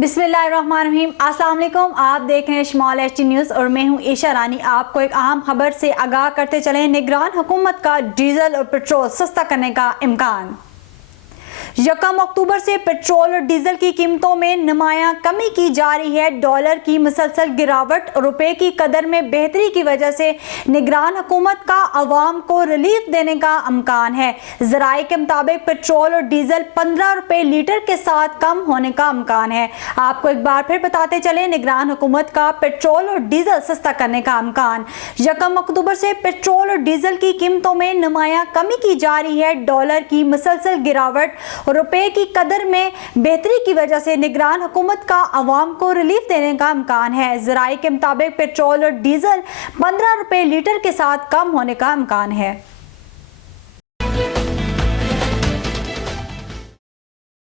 बिस्मिल्लाहिर्रहमानिर्रहीम। अस्सलाम वालेकुम। आप देख रहे हैं स्मॉल एचडी न्यूज़ और मैं हूं ईशा रानी। आपको एक अहम खबर से आगाह करते चले। निगरान हुकूमत का डीजल और पेट्रोल सस्ता करने का इम्कान। 1 अक्टूबर से पेट्रोल और डीजल की कीमतों में नुमायां कमी की जा रही है। डॉलर की मुसलसल गिरावट और रुपए की कदर में बेहतरी की वजह से निगरान हुकूमत का अवाम को रिलीफ देने का इम्कान है। ज़राए के मुताबिक पेट्रोल और डीजल 15 रुपए लीटर के साथ कम होने का इम्कान है। आपको एक बार फिर बताते चले, निगरान हुकूमत का पेट्रोल और डीजल सस्ता करने का इम्कान। 1 अक्टूबर से पेट्रोल और डीजल की कीमतों में नुमायां कमी की जा रही है। डॉलर की मुसलसल गिरावट रुपए की कदर में बेहतरी की वजह से निगरान हुकूमत का अवाम को रिलीफ देने का इम्कान है। ज़राए के मुताबिक पेट्रोल और डीजल 15 रुपए लीटर के साथ कम होने का इम्कान है।